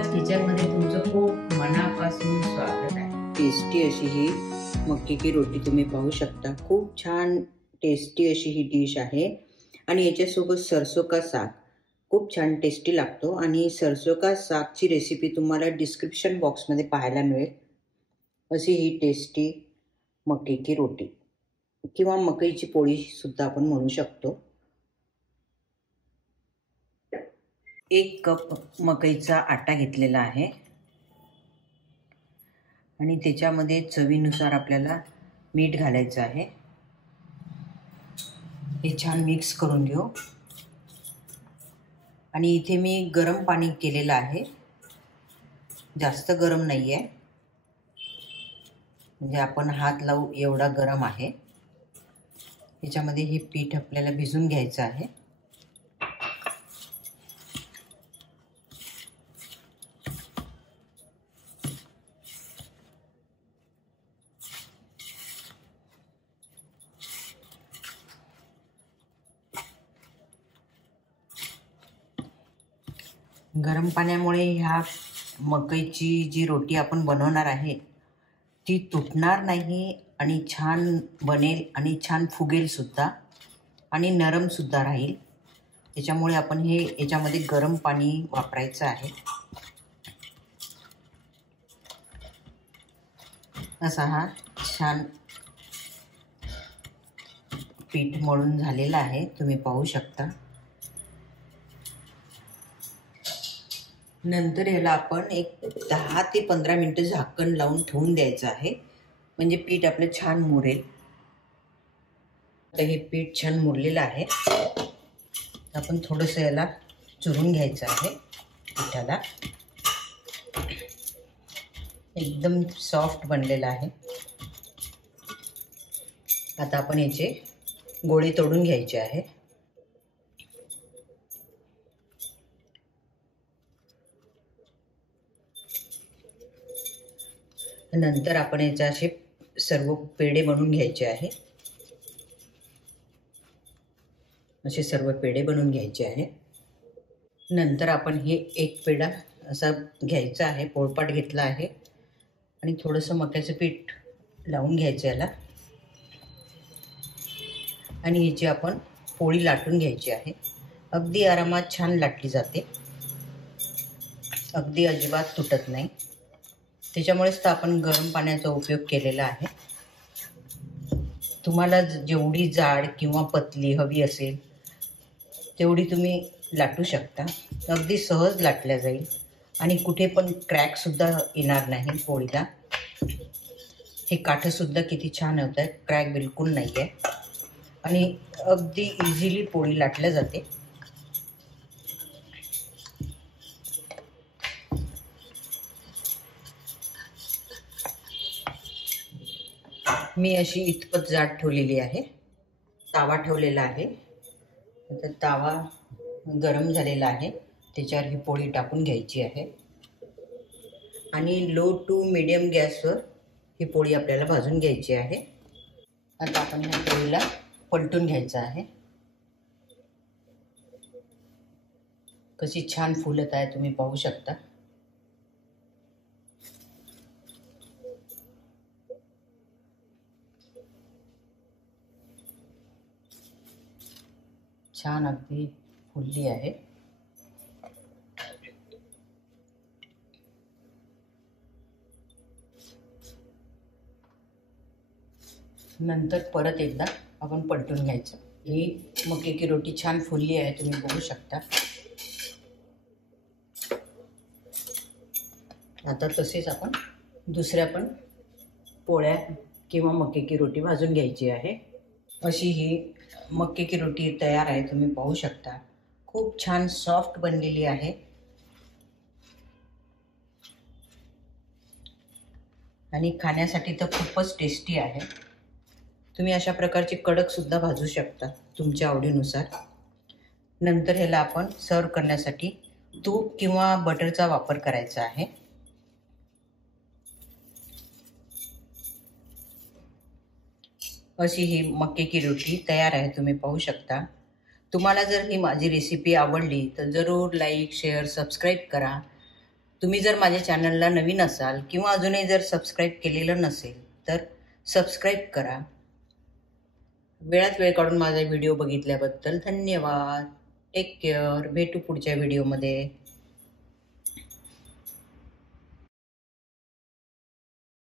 सुजाताज किचनमध्ये तुमचं खूप मनापासून स्वागत आहे। टेस्टी अशी ही मक्के की रोटी तुम्ही पाहू शकता। खूप छान टेस्टी अशी ही डिश आहे आणि याच्यासोबत सरसों का साग खूप छान टेस्टी लागतो आणि सरसों का सागची रेसिपी तुम्हाला डिस्क्रिप्शन बॉक्समध्ये पाहायला मिळेल। अशी ही टेस्टी मक्के की रोटी किंवा मकईची पोळी सुद्धा आपण म्हणू शकतो। 1 कप मकईचा आटा घेतलेला आहे आणि त्याच्यामध्ये चवीनुसार आपल्याला मीठ घालायचं आहे। हे छान मिक्स करून घेऊ आणि इथे मी गरम पाणी केलेलं आहे, जास्त गरम नाही आहे, म्हणजे आपण हात लावू एवढा गरम आहे। याच्यामध्ये हे पीठ आपल्याला भिजून घ्यायचं आहे। गरम पाण्यामुळे ह्या मकईची जी रोटी आपण बनवणार आहे ती तुटणार नाही आणि छान बनेल आणि छान फुगेल सुद्धा आणि नरम सुद्धा राहील। त्याच्यामुळे आपण हे याच्यामध्ये गरम पाणी वापरायचं आहे। असा हा छान पीठ मळून झालेला आहे, तुम्ही पाहू शकता। नंतर याला आपण एक 10 ते 15 मिनिटं झाकण लावून ठेवून द्यायचं आहे, म्हणजे पीठ आपलं छान मुरेल। आता हे पीठ छान मुरलेलं आहे, आपण थोडंसं याला चुरून घ्यायचं आहे। पिठाला एकदम सॉफ्ट बनलेलं आहे। आता आपण याचे गोळे तोडून घ्यायचे आहे। नंतर आपण याचे असे सर्व पेढे बनवून घ्यायचे आहे। असे सर्व पेढे बनवून घ्यायचे आहे। नंतर आपण हे एक पेढा असा घ्यायचा आहे, पोळपाट घेतला आहे आणि थोडंसं मक्याचं पीठ लावून घ्यायचं याला आणि याची आपण पोळी लाटून घ्यायची आहे। अगदी आरामात छान लाटली जाते, अगदी अजिबात तुटत नाही। त्याच्यामुळेच तर आपण गरम पाण्याचा उपयोग केलेला आहे। तुम्हाला जेवढी जाड किंवा पतली हवी असेल तेवढी तुम्ही लाटू शकता, अगदी सहज लाटल्या जाईल आणि कुठे पण क्रॅक सुद्धा येणार नाही पोळीला। हे काठं सुद्धा किती छान होत आहेत, क्रॅक बिलकुल नाही आहे आणि अगदी इझिली पोळी लाटल्या जाते। मी अशी इतपत जाड ठेवलेली आहे। तावा ठेवलेला आहे, तर तावा गरम झालेला आहे, त्याच्यावर ही पोळी टाकून घ्यायची आहे आणि लो टू मीडियम गॅसवर ही पोळी आपल्याला भाजून घ्यायची आहे। आता आपण ह्या पोळीला पलटून घ्यायचं आहे। कशी छान फुलत आहे तुम्ही पाहू शकता। छान अगदी फुलली आहे। नंतर परत एकदा आपण पलटून घ्यायचं। ही मक्के की रोटी छान फुलली आहे, तुम्ही बघू शकता। आता तसेच आपण दुसऱ्या पण पोळ्या किंवा मक्के की रोटी भाजून घ्यायची आहे। अशी ही मक्के की रोटी तयार आहे, तुम्ही पाहू शकता। खूप छान सॉफ्ट बनलेली आहे आणि खाण्यासाठी तर खूपच टेस्टी आहे। तुम्ही अशा प्रकारचे कडक सुद्धा भाजू शकता तुमच्या आवडीनुसार। नंतर ह्याला आपण सर्व करण्यासाठी तूप किंवा बटरचा वापर करायचा आहे। अशी ही मक्के की रोटी तयार आहे, तुम्ही पाहू शकता। तुम्हाला जर ही माझी रेसिपी आवडली तर जरूर लाईक शेअर सबस्क्राईब करा तुम्ही जर माझ्या चॅनलला नवीन असाल किंवा अजूनही जर सबस्क्राईब केलेलं नसेल तर सबस्क्राईब करा. वेळात वेळ काढून माझा व्हिडिओ बघितल्याबद्दल धन्यवाद. Take care. भेटू पुढच्या व्हिडिओमध्ये.